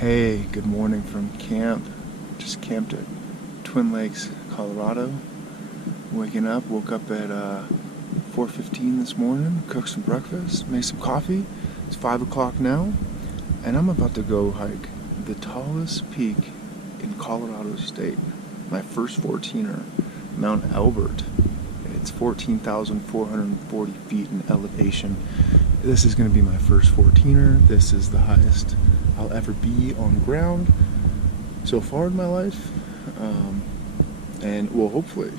Hey, good morning from camp. Just camped at Twin Lakes, Colorado. Woke up at 4:15 this morning, cooked some breakfast, made some coffee. It's 5 o'clock now, and I'm about to go hike the tallest peak in Colorado State. My first 14er, Mount Elbert. It's 14,440 feet in elevation. This is going to be my first 14er. This is the highest I'll ever be on ground so far in my life. And well, hopefully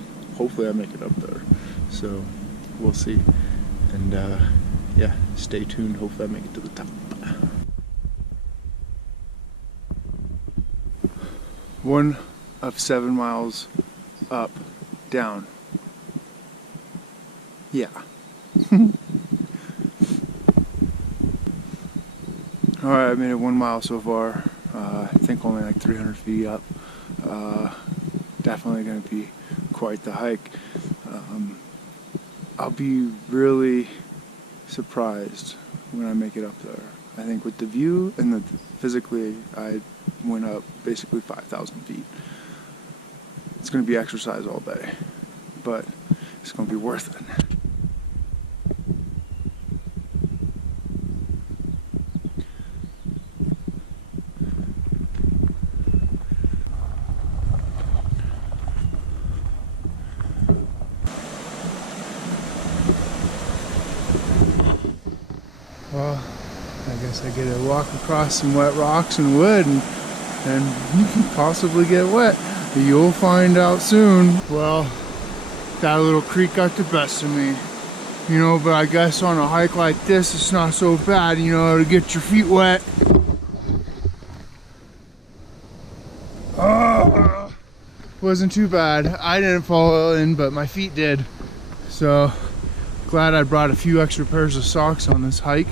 I make it up there. So we'll see. And yeah, stay tuned. Hopefully I make it to the top. 1 of 7 miles up, down. Yeah. Alright, I made it 1 mile so far. I think only like 300 feet up. Definitely going to be quite the hike. I'll be really surprised when I make it up there. I think with the view and physically, I went up basically 5,000 feet. It's going to be exercise all day, but it's going to be worth it. Well, I guess I get to walk across some wet rocks and wood and possibly get wet. You'll find out soon. Well, that little creek got the best of me. You know, but I guess on a hike like this, it's not so bad, you know, to get your feet wet. Wasn't too bad. I didn't fall in, but my feet did. So, glad I brought a few extra pairs of socks on this hike.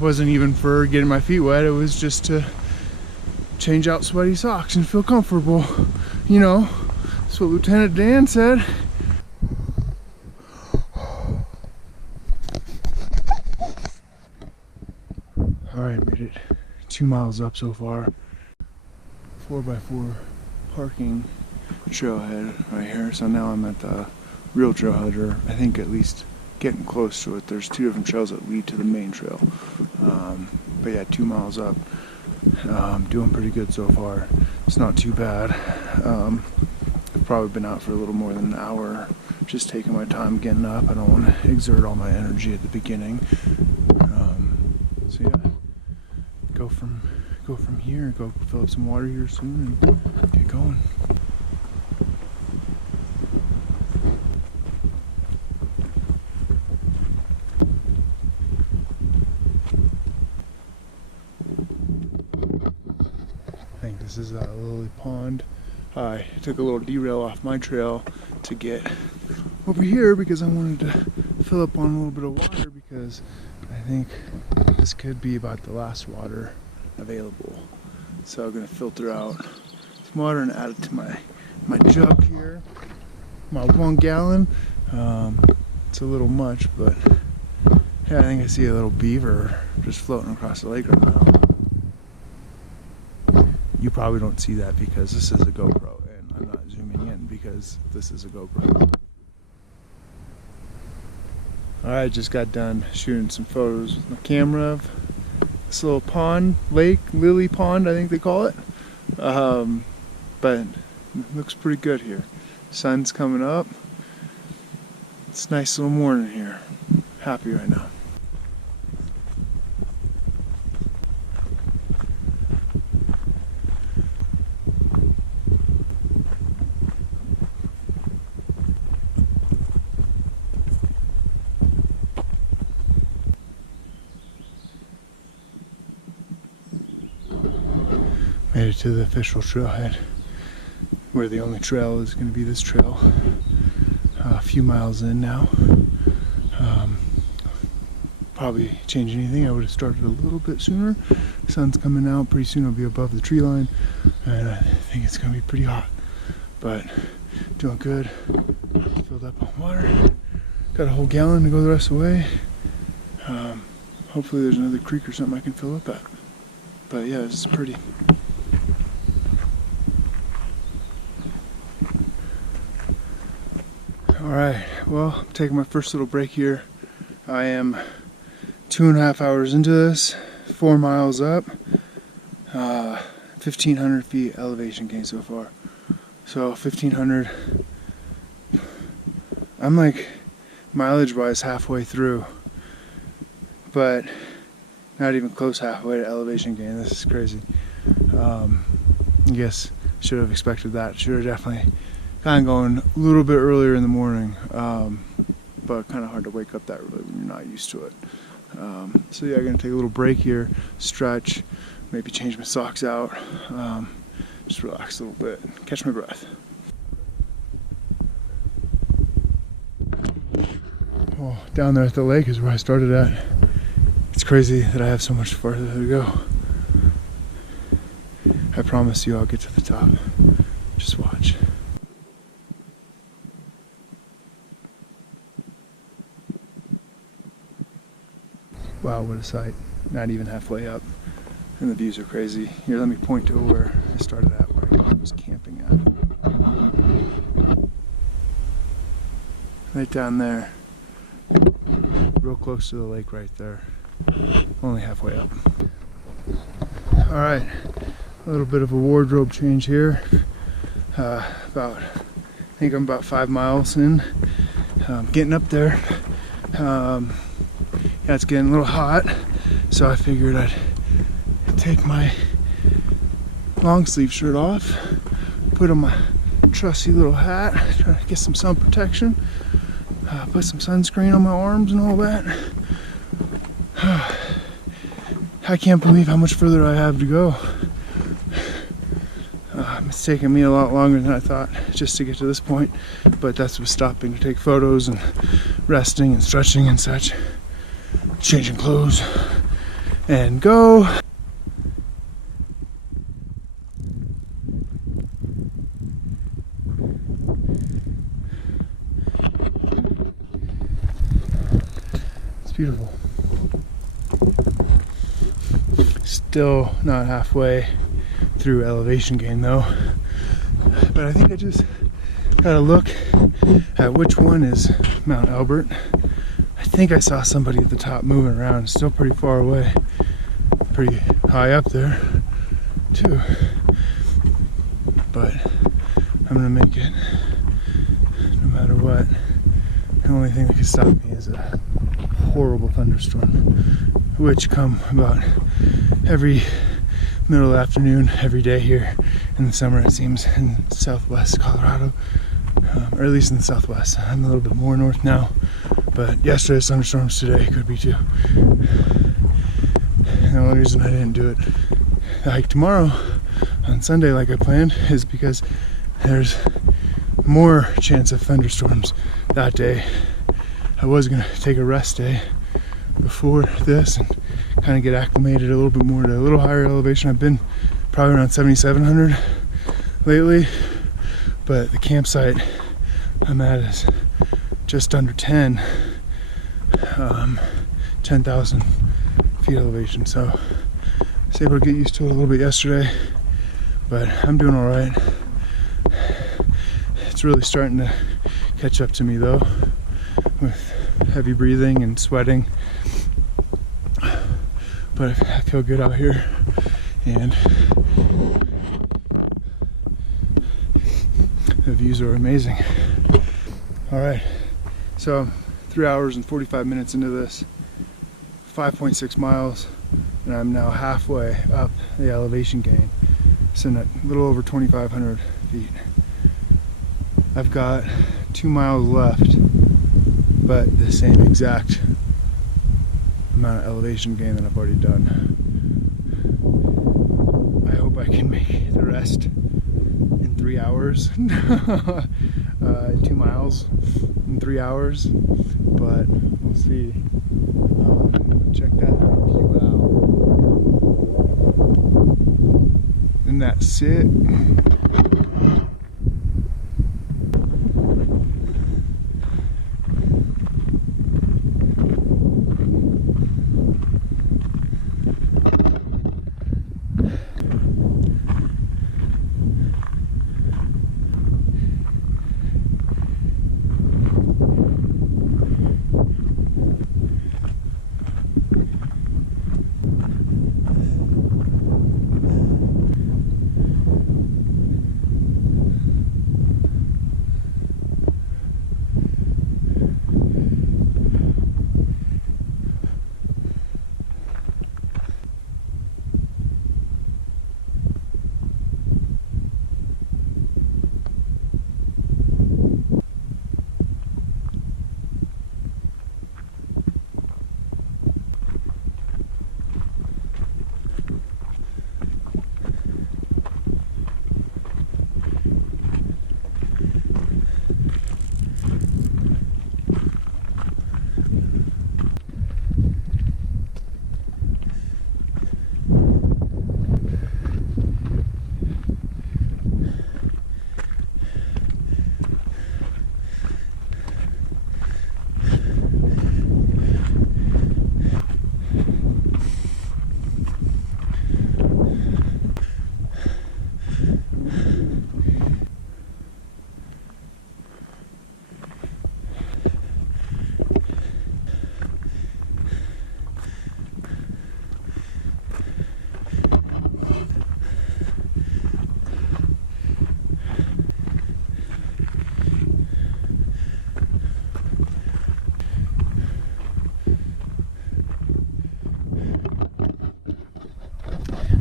Wasn't even for getting my feet wet, it was just to change out sweaty socks and feel comfortable. You know, that's what Lieutenant Dan said. Alright, made it 2 miles up so far. 4x4 parking trailhead right here. So now I'm at the real trailhead, or I think at least getting close to it. There's 2 different trails that lead to the main trail. But yeah, 2 miles up. Doing pretty good so far. It's not too bad. I've probably been out for a little more than an hour, just taking my time getting up. I don't want to exert all my energy at the beginning. So yeah, go from here, go fill up some water here soon and get going. I think this is a Lily Pond. I took a little derail off my trail to get over here because I wanted to fill up on a little bit of water, because I think this could be about the last water available. So I'm gonna filter out some water and add it to my jug here. My 1 gallon. It's a little much, but yeah, I think I see a little beaver just floating across the lake right now. You probably don't see that because this is a GoPro, and I'm not zooming in because this is a GoPro. Alright, just got done shooting some photos with my camera of this little pond, lake, Lily Pond, I think they call it. But it looks pretty good here. Sun's coming up. It's a nice little morning here. Happy right now. Made it to the official trailhead, where the only trail is going to be this trail. A few miles in now. Probably change anything. I would have started a little bit sooner. Sun's coming out. Pretty soon I'll be above the tree line, and I think it's going to be pretty hot. But doing good. Filled up on water. Got a whole gallon to go the rest of the way. Hopefully there's another creek or something I can fill up at. But yeah, it's pretty. Alright, well, I'm taking my first little break here. I am 2.5 hours into this, 4 miles up, 1,500 feet elevation gain so far. So 1,500, I'm like mileage wise halfway through, but not even close halfway to elevation gain. This is crazy. I guess should have expected that. Should have definitely kind of going a little bit earlier in the morning, but kind of hard to wake up that early when you're not used to it. So yeah, I'm gonna take a little break here, stretch, maybe change my socks out, just relax a little bit, catch my breath. Well, down there at the lake is where I started at. It's crazy that I have so much farther to go. I promise you I'll get to the top. Just watch. Wow, what a sight. Not even halfway up. And the views are crazy. Here, let me point to where I started at, where I was camping at. Right down there. Real close to the lake right there. Only halfway up. Alright, a little bit of a wardrobe change here. I think I'm about 5 miles in. Getting up there. Yeah, it's getting a little hot, so I figured I'd take my long sleeve shirt off, put on my trusty little hat, try to get some sun protection, put some sunscreen on my arms and all that. I can't believe how much further I have to go. It's taken me a lot longer than I thought just to get to this point, but that's what's stopping to take photos and resting and stretching and such. Changing clothes and go. It's beautiful. Still not halfway through elevation gain though, but I think I just gotta look at which one is Mount Elbert. I think I saw somebody at the top moving around. It's still pretty far away, pretty high up there too, but I'm gonna make it no matter what. The only thing that can stop me is a horrible thunderstorm, which come about every middle afternoon every day here in the summer, it seems, in southwest Colorado, or at least in the southwest. I'm a little bit more north now, but yesterday's thunderstorms, today could be too. And the only reason I didn't do it the hike tomorrow on Sunday like I planned is because there's more chance of thunderstorms that day. I was gonna take a rest day before this and kind of get acclimated a little bit more to a little higher elevation. I've been probably around 7,700 lately, but the campsite I'm at is just under 10,000 feet elevation. So I was able to get used to it a little bit yesterday, but I'm doing all right. It's really starting to catch up to me though, with heavy breathing and sweating. But I feel good out here, and the views are amazing. All right, so 3 hours and 45 minutes into this, 5.6 miles, and I'm now halfway up the elevation gain. So a little over 2,500 feet. I've got 2 miles left, but the same exact amount of elevation gain that I've already done. I hope I can make the rest in 3 hours. 2 miles in 3 hours, but we'll see. Check that view out. Isn't that sick?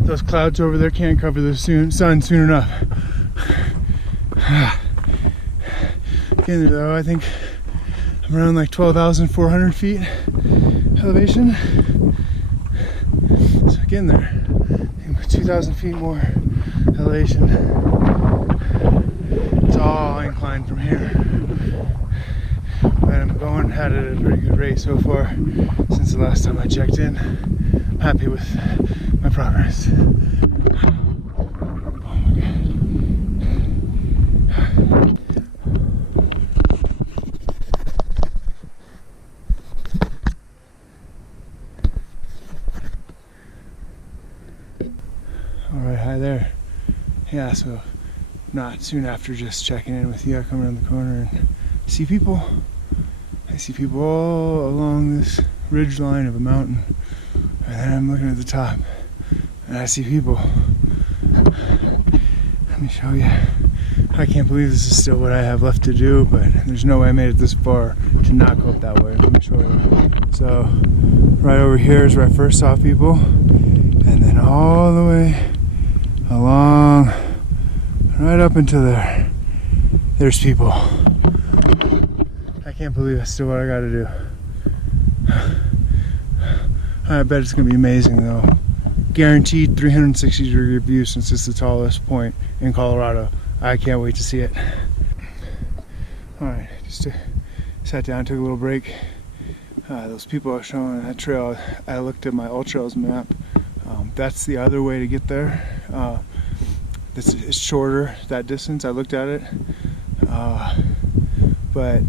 Those clouds over there can't cover the sun soon enough. Getting there though, I think I'm around like 12,400 feet elevation. So getting there, 2,000 feet more elevation. It's all incline from here. But I'm had a pretty good rate so far since the last time I checked in. I'm happy with my progress. Alright, hi there. Yeah, so not soon after just checking in with you, I come around the corner and see people. I see people all along this ridge line of a mountain. And then I'm looking at the top and I see people. Let me show you. I can't believe this is still what I have left to do, but there's no way I made it this far to not go up that way. Let me show you. So right over here is where I first saw people, and then all the way along right up into there, there's people. I can't believe that's still what I gotta do. I bet it's gonna be amazing though. Guaranteed 360-degree view since it's the tallest point in Colorado. I can't wait to see it. Alright, just sat down, took a little break. Those people I was showing on that trail, I looked at my All Trails map. That's the other way to get there. It's shorter, that distance. I looked at it. But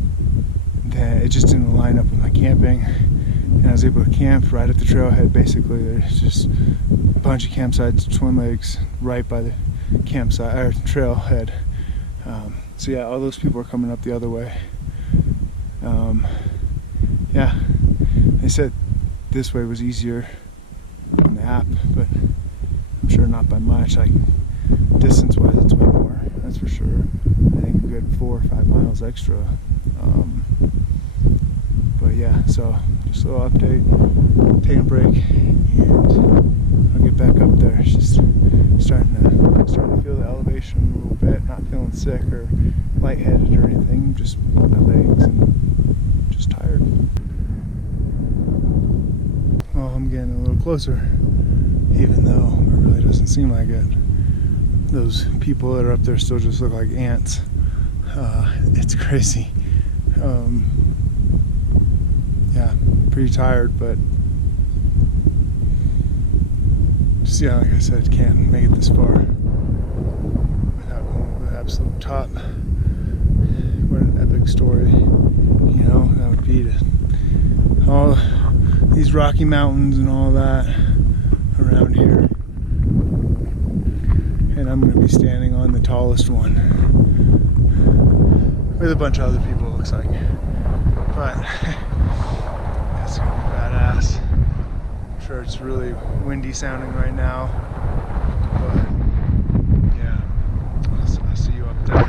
it just didn't line up with my camping. And I was able to camp right at the trailhead. Basically, there's just a bunch of campsites, Twin Lakes, right by the campsite or trailhead. So yeah, all those people are coming up the other way. Yeah, they said this way was easier on the app, but I'm sure not by much. Like distance-wise, it's way more. That's for sure. I think a good 4 or 5 miles extra. But yeah, so just a little update, taking a break, and I'll get back up there. It's just starting to feel the elevation a little bit, not feeling sick or lightheaded or anything, just my legs and just tired. Well, I'm getting a little closer, even though it really doesn't seem like it. Those people that are up there still just look like ants. It's crazy. Yeah, pretty tired, but just, yeah, like I said, can't make it this far without going to the absolute top. What an epic story, you know, that would be, to all these Rocky Mountains and all that around here, and I'm going to be standing on the tallest one with a bunch of other people, it looks like. But it's gonna be badass. I'm sure it's really windy sounding right now, but yeah, I'll see you up there.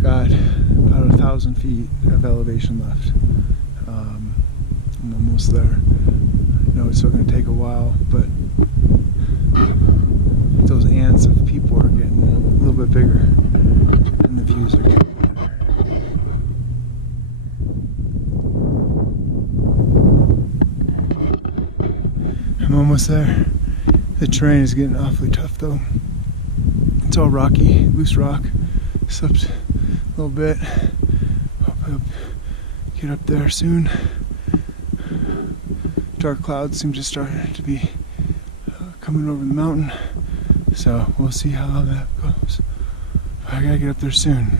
Got about 1,000 feet of elevation left. I'm almost there. I know it's still going to take a while, but those ants of people are getting a little bit bigger, and the views are getting better. I'm almost there. The terrain is getting awfully tough though. It's all rocky, loose rock. Slipped a little bit. Hope I'll get up there soon. Dark clouds seem to start to be coming over the mountain, so we'll see how that goes. I gotta get up there soon.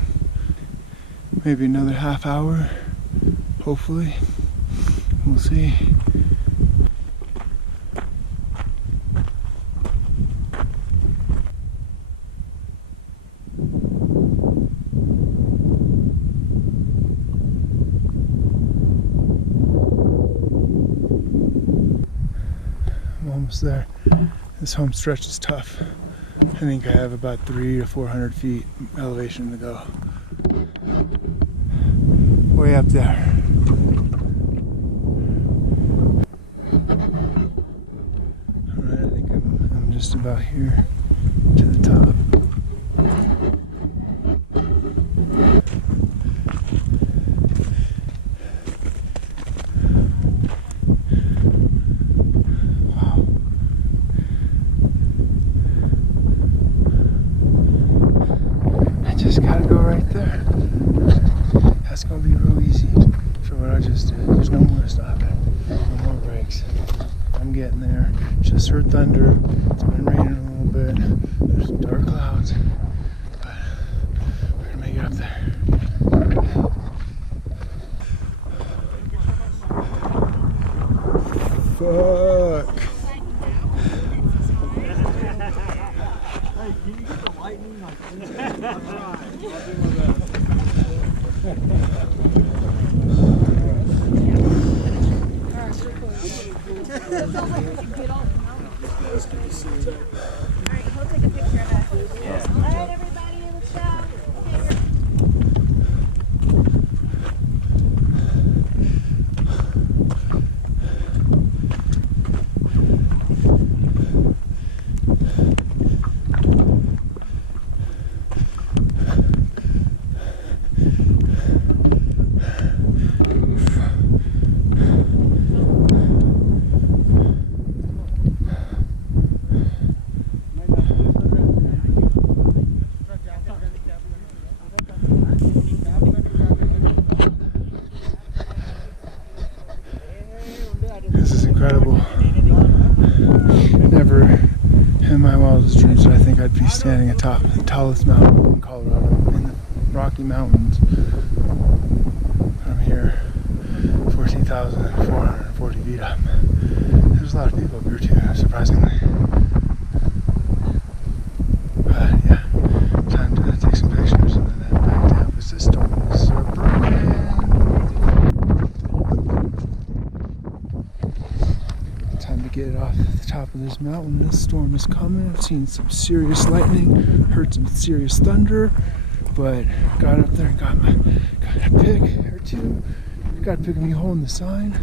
Maybe another half hour, hopefully. We'll see. almost there. This home stretch is tough. I think I have about 300 to 400 feet elevation to go. Way up there. Alright, I think I'm just about here to the top. Just gotta go right there. That's gonna be real easy for what I just did. There's no more stopping, no more brakes. I'm getting there. Just heard thunder. It's been raining a little bit. There's some dark clouds, but we're gonna make it up there. Fuck. Can you get the lightning? That's right. I'll do my Alright, he'll take a picture of that. Yeah. Alright, everybody, let's go. This is incredible. Never in my wildest dreams did I think I'd be standing atop the tallest mountain in Colorado, in the Rocky Mountains. I'm here 14,440 feet up. There's a lot of people up here too, surprisingly. But yeah, time to take some pictures and then head back down because this storm is broken. Time to get it off the top of this mountain. This storm is coming. I've seen some serious lightning, heard some serious thunder, but got up there and got a pic or two. Got a pic of me holding the sign.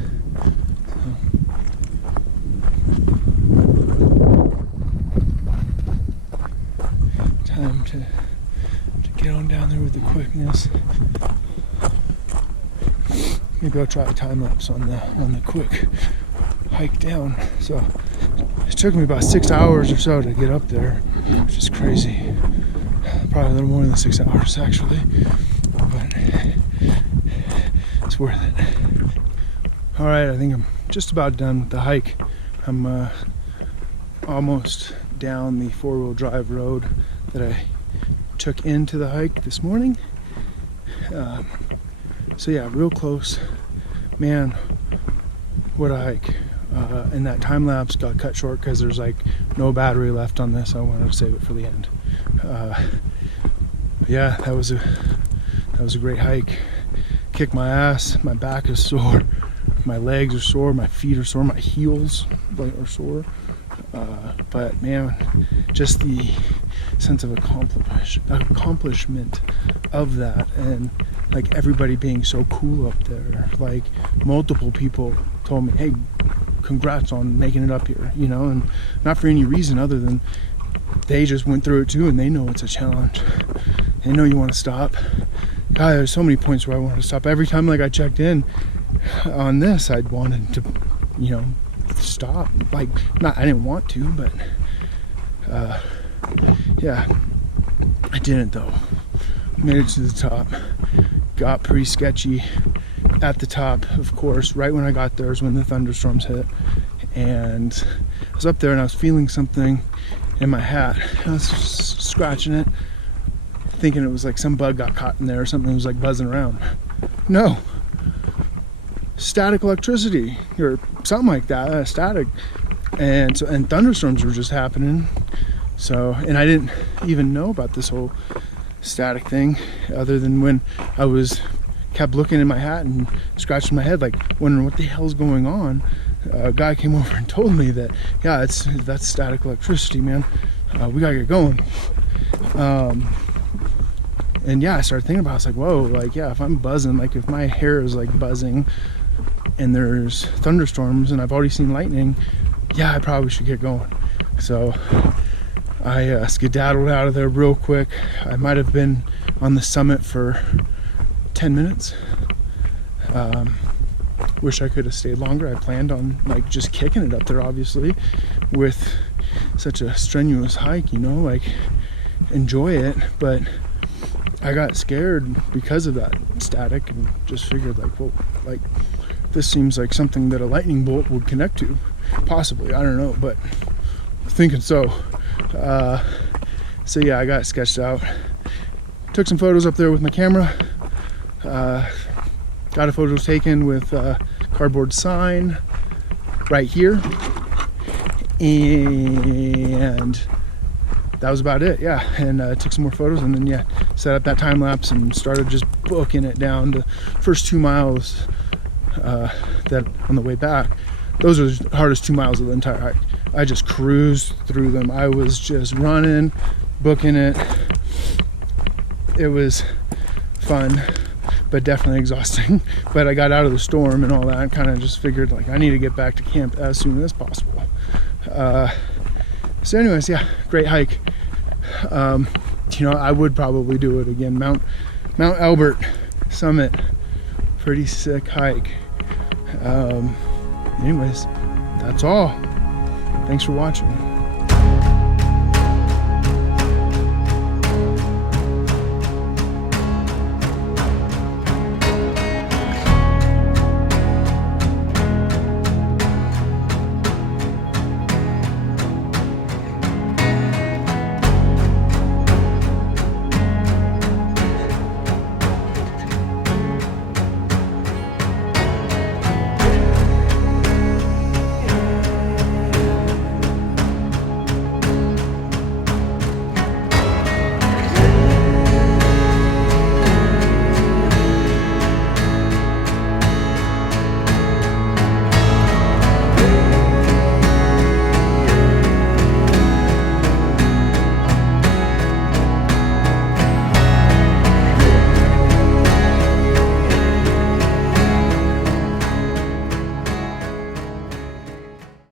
So, time to get on down there with the quickness. Maybe I'll try a time lapse on the quick hike down. So it took me about 6 hours or so to get up there, which is crazy. Probably a little more than 6 hours actually, but it's worth it. All right, I think I'm just about done with the hike. I'm almost down the four-wheel drive road that I took into the hike this morning. So yeah, real close. Man, what a hike. And that time lapse got cut short because there's like no battery left on this. I wanted to save it for the end. But yeah, that was a great hike. Kicked my ass. My back is sore. My legs are sore. My feet are sore. My heels are sore. But man, just the sense of accomplishment of that, and like everybody being so cool up there. Like multiple people told me, "Hey, congrats on making it up here," you know, and not for any reason other than they just went through it too, and they know it's a challenge. They know you want to stop. God, there's so many points where I wanted to stop. Every time like I checked in on this, I'd wanted to, you know, stop. Like, not, I didn't want to, but yeah, I didn't though. Made it to the top. Got pretty sketchy at the top, of course. Right when I got there is when the thunderstorms hit, and I was up there and I was feeling something in my hat. I was scratching it, thinking it was like some bug got caught in there or something. It was like buzzing around. No, static electricity or something like that. Static, and thunderstorms were just happening. So, and I didn't even know about this whole static thing other than when I kept looking in my hat and scratching my head, like wondering what the hell's going on. a guy came over and told me that, yeah, that's static electricity, man. We gotta get going. And yeah, I started thinking about it. I was like, whoa, like, yeah, if I'm buzzing, like if my hair is like buzzing and there's thunderstorms and I've already seen lightning, yeah, I probably should get going. So I skedaddled out of there real quick. I might have been on the summit for 10 minutes. Wish I could have stayed longer. I planned on like just kicking it up there, obviously, with such a strenuous hike, you know, like enjoy it, but I got scared because of that static and just figured like, well, like this seems like something that a lightning bolt would connect to, possibly, I don't know, but thinking so. So yeah, I got sketched out, took some photos up there with my camera, got a photo taken with a cardboard sign right here, and that was about it. Yeah, and took some more photos, and then yeah, set up that time lapse and started just booking it down the first 2 miles. That on the way back, those are the hardest 2 miles of the entire hike. I just cruised through them. I was just running, booking it. It was fun, but definitely exhausting. But I got out of the storm and all that, and kind of just figured like I need to get back to camp as soon as possible. So anyways, yeah, great hike. You know, I would probably do it again. Mount Elbert summit, pretty sick hike. Anyways, that's all. Thanks for watching.